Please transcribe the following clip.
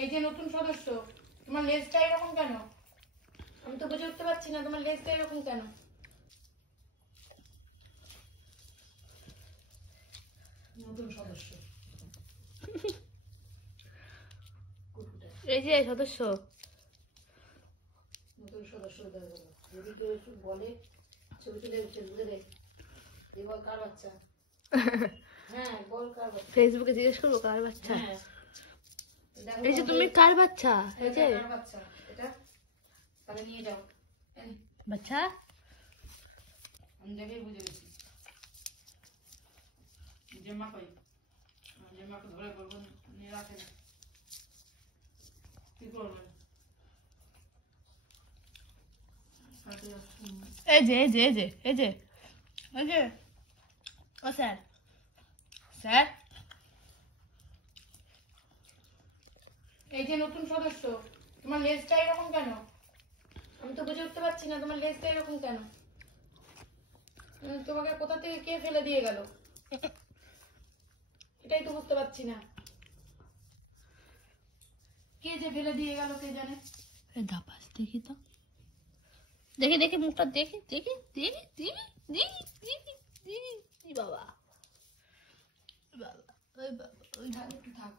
এই যে নতুন সদস্য, তোমার লেজটা এরকম কেন? আমি তো বুঝে উঠতে পারছি না তোমার লেজটা এরকম কেন। নতুন সদস্য, এই যে সদস্য, নতুন সদস্য যদি কেউ একটু বলে ছবি তুলে ফেসবুকে দেয়, বল কার বাচ্চা। হ্যাঁ বল কার বাচ্চা, ফেসবুকে জিজ্ঞেস করবো কার বাচ্চা। হ্যাঁ এই যে তুমি কার বাচ্চা, এই যে কার বাচ্চা এটা, তাহলে নিয়ে যাও। বাচ্চা আমি দেখেই বুঝে গেছি। জেম্মা কই, জেম্মাকে ধরে বলবো নিয়ে রাখেন, কি করবেন? এই যে এই যে এই যে এই যে এই যে ও স্যার, স্যার এই যে নতুন সদস্য, তোমার লেজটা এরকম কেন? আমি তো বুঝে উঠতে পারছি না তোমার লেজটা এরকম কেন। তোমাকে কোথা থেকে কে ফেলে দিয়ে গেল, এটাই তো বুঝতে পারছি না। কে যে ফেলে দিয়ে গেল কে জানে। দাপাস দেখি তো, দেখি দেখি মুখটা দেখি দেখি দেখি দেখি দেখি দেখি দেখি বাবা বাবা, ওই বাবা ওই একটু থাক।